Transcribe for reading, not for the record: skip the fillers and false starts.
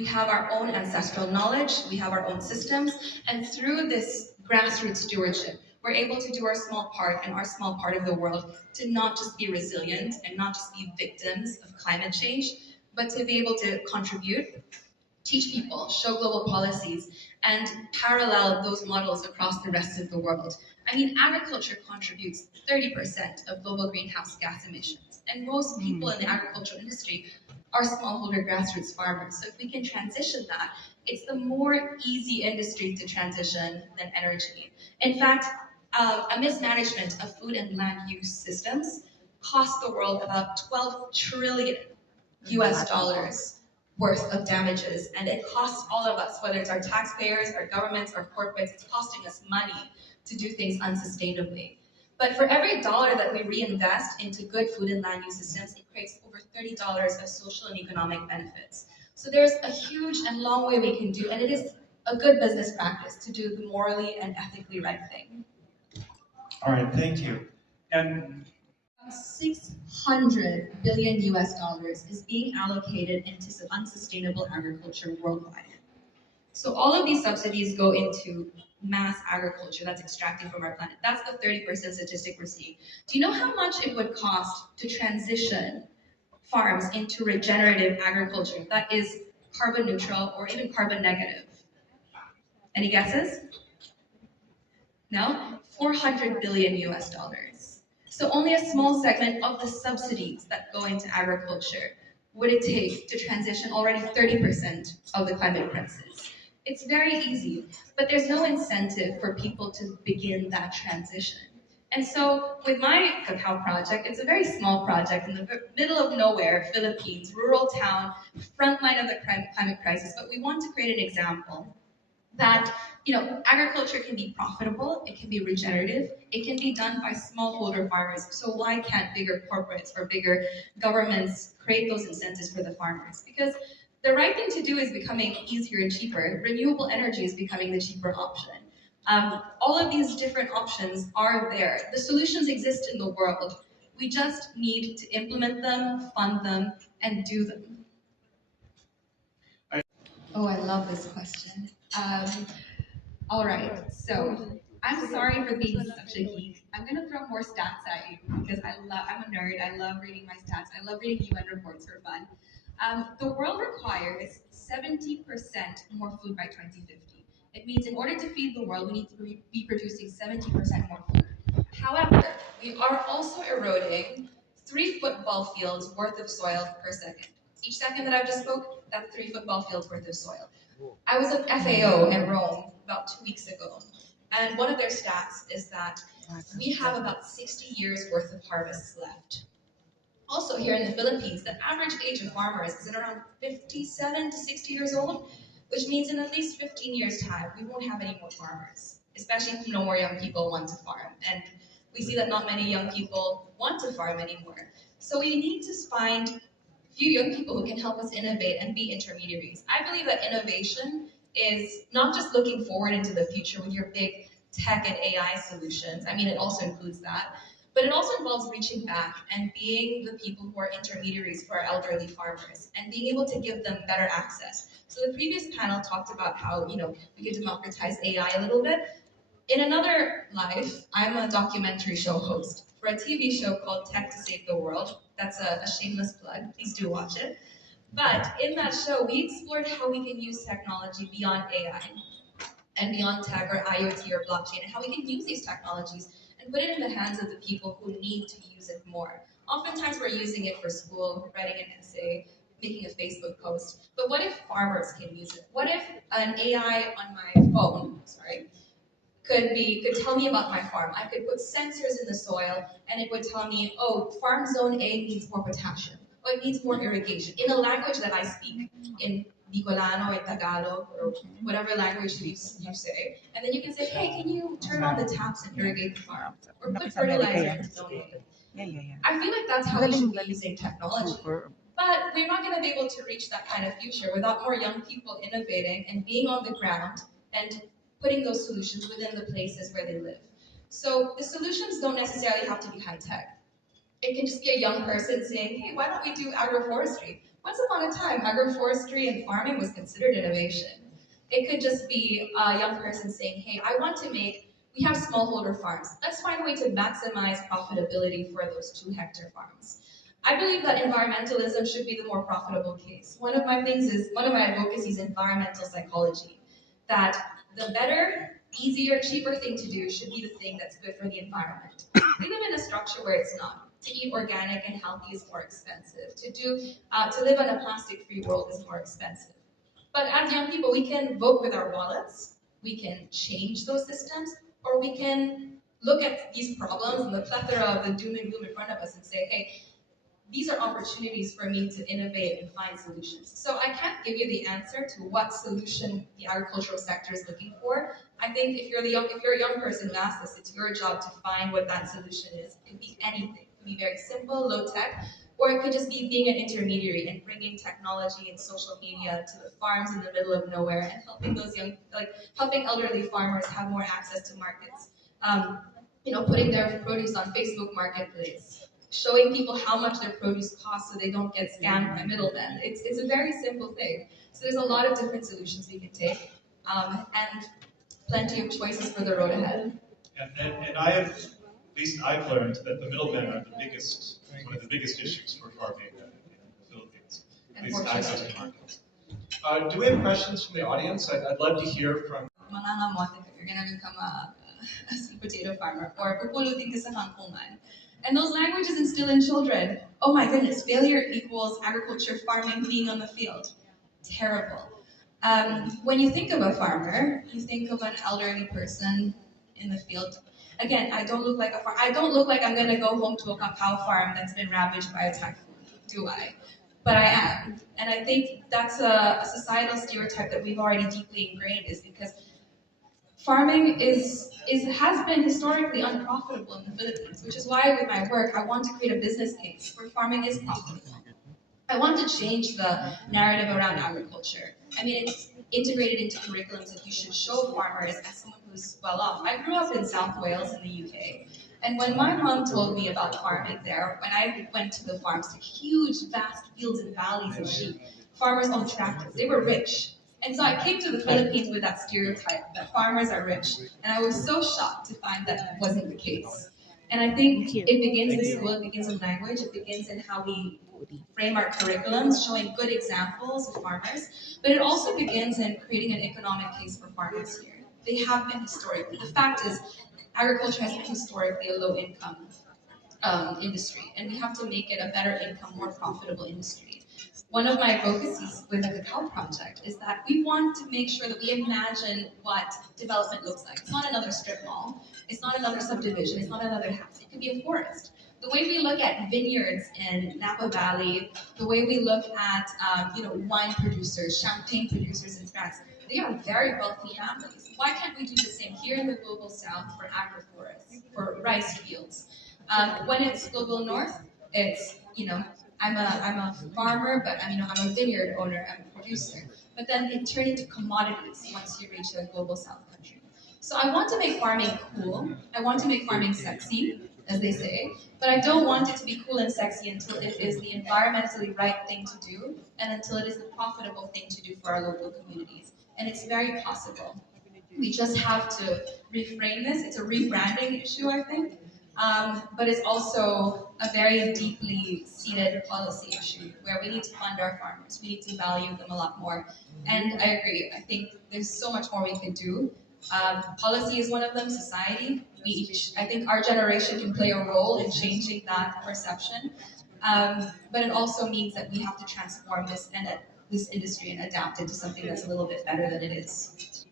We have our own ancestral knowledge, we have our own systems, and through this grassroots stewardship, we're able to do our small part in our small part of the world to not just be resilient and not just be victims of climate change, but to be able to contribute, teach people, show global policies, and parallel those models across the rest of the world. I mean, agriculture contributes 30% of global greenhouse gas emissions, and most people in the agricultural industry are smallholder grassroots farmers. So if we can transition that, it's the more easy industry to transition than energy. In fact, a mismanagement of food and land use systems cost the world about 12 trillion US dollars worth of damages, and it costs all of us, whether it's our taxpayers, our governments, our corporates, it's costing us money to do things unsustainably. But for every dollar that we reinvest into good food and land use systems, it creates over $30 of social and economic benefits. So there's a huge and long way we can do, and it is a good business practice to do the morally and ethically right thing. All right, thank you. And 600 billion US dollars is being allocated into unsustainable agriculture worldwide. So all of these subsidies go into mass agriculture that's extracting from our planet. That's the 30% statistic we're seeing. Do you know how much it would cost to transition farms into regenerative agriculture that is carbon neutral or even carbon negative? Any guesses? No? 400 billion US dollars. So only a small segment of the subsidies that go into agriculture would it take to transition already 30% of the climate crisis. It's very easy, but there's no incentive for people to begin that transition. And so with my Cacao project, it's a very small project in the middle of nowhere, Philippines, rural town, front line of the climate crisis, but we want to create an example that agriculture can be profitable, it can be regenerative, it can be done by smallholder farmers. So why can't bigger corporates or bigger governments create those incentives for the farmers? Because the right thing to do is becoming easier and cheaper. Renewable energy is becoming the cheaper option. All of these different options are there. The solutions exist in the world. We just need to implement them, fund them, and do them. Oh, I love this question. All right, so I'm sorry for being such a geek. I'm gonna throw more stats at you because I'm a nerd. I love reading my stats. I love reading UN reports for fun. The world requires 70% more food by 2050. It means in order to feed the world, we need to be producing 70% more food. However, we are also eroding 3 football fields worth of soil per second. Each second that I've just spoke, that's 3 football fields worth of soil. I was at FAO in Rome about 2 weeks ago, and one of their stats is that we have about 60 years worth of harvests left. Also here in the Philippines, the average age of farmers is at around 57 to 60 years old, which means in at least 15 years' time, we won't have any more farmers, especially if no more young people want to farm. And we see that not many young people want to farm anymore. So we need to find few young people who can help us innovate and be intermediaries. I believe that innovation is not just looking forward into the future with your big tech and AI solutions. I mean, it also includes that. But it also involves reaching back and being the people who are intermediaries for our elderly farmers and being able to give them better access. So the previous panel talked about how we could democratize AI a little bit. In another life, I'm a documentary show host for a TV show called Tech to Save the World. That's a shameless plug. Please do watch it. But in that show, we explored how we can use technology beyond AI and beyond tech or IoT or blockchain, and how we can use these technologies and put it in the hands of the people who need to use it more. Oftentimes we're using it for school, writing an essay, making a Facebook post, but what if farmers can use it? What if an AI on my phone, could tell me about my farm? I could put sensors in the soil and it would tell me, oh, farm zone A needs more potassium, or it needs more irrigation, in a language that I speak, in Bicolano or Tagalog, or whatever language you say. And then you can say, hey, can you turn on the taps and irrigate the farm? Or put fertilizer in zone A. I feel like that's how we should be using technology. But we're not going to be able to reach that kind of future without more young people innovating and being on the ground and putting those solutions within the places where they live. So the solutions don't necessarily have to be high tech. It can just be a young person saying, hey, why don't we do agroforestry? Once upon a time, agroforestry and farming was considered innovation. It could just be a young person saying, hey, I want to make, we have smallholder farms. Let's find a way to maximize profitability for those 2 hectare farms. I believe that environmentalism should be the more profitable case. One of my advocacies is environmental psychology. That the better, easier, cheaper thing to do should be the thing that's good for the environment. We live in a structure where it's not. To eat organic and healthy is more expensive. To live in a plastic-free world is more expensive. But as young people, we can vote with our wallets. We can change those systems, or we can look at these problems and the plethora of the doom and gloom in front of us and say, hey, these are opportunities for me to innovate and find solutions. So I can't give you the answer to what solution the agricultural sector is looking for. I think if you're a young person who asks this, it's your job to find what that solution is. It could be anything. It could be very simple, low tech, or it could just be being an intermediary and bringing technology and social media to the farms in the middle of nowhere and helping those helping elderly farmers have more access to markets. Putting their produce on Facebook Marketplace, showing people how much their produce costs so they don't get scammed by middlemen. It's a very simple thing. So there's a lot of different solutions we can take, and plenty of choices for the road ahead. And I have, at least I've learned that the middlemen are one of the biggest issues for farming in the Philippines, at least access to markets. Do we have questions from the audience? I'd love to hear from. Mangangamote if you're going to become a sweet potato farmer, or pupulutin ka sa kangkungan. And those languages instill in children, oh my goodness, failure equals agriculture, farming, being on the field. Terrible. When you think of a farmer, you think of an elderly person in the field. Again, I don't look like a farmer. I don't look like I'm going to go home to a cacao farm that's been ravaged by a typhoon, do I? But I am. And I think that's a societal stereotype that we've already deeply ingrained, is because farming has been historically unprofitable in the Philippines, which is why with my work I want to create a business case where farming is profitable. I want to change the narrative around agriculture. I mean, it's integrated into curriculums that you should show farmers as someone who's well off. I grew up in South Wales in the UK, and when my mom told me about farming there, when I went to the farms, huge, vast fields and valleys of sheep, farmers owned tractors, they were rich. And so I came to the Philippines with that stereotype that farmers are rich, and I was so shocked to find that wasn't the case. And I think it begins in school, it begins in language, it begins in how we frame our curriculums, showing good examples of farmers, but it also begins in creating an economic case for farmers here. They have been historically. The fact is, agriculture has been historically a low-income industry, and we have to make it a better income, more profitable industry. One of my advocacies with the Cacao project is that we want to make sure that we imagine what development looks like. It's not another strip mall. It's not another subdivision. It's not another house. It could be a forest. The way we look at vineyards in Napa Valley, the way we look at wine producers, champagne producers in France, they are very wealthy families. Why can't we do the same here in the global south for agroforests, for rice fields? When it's global north, it's I'm a farmer, but I'm a vineyard owner, I'm a producer. But then it turned into commodities once you reach a global south country. So I want to make farming cool. I want to make farming sexy, as they say, but I don't want it to be cool and sexy until it is the environmentally right thing to do and until it is the profitable thing to do for our local communities. And it's very possible. We just have to reframe this. It's a rebranding issue, I think. But it's also a very deeply seated policy issue where we need to fund our farmers. We need to value them a lot more. And I agree. I think there's so much more we could do. Policy is one of them. Society. I think our generation can play a role in changing that perception. But it also means that we have to transform this industry and adapt it to something that's a little bit better than it is.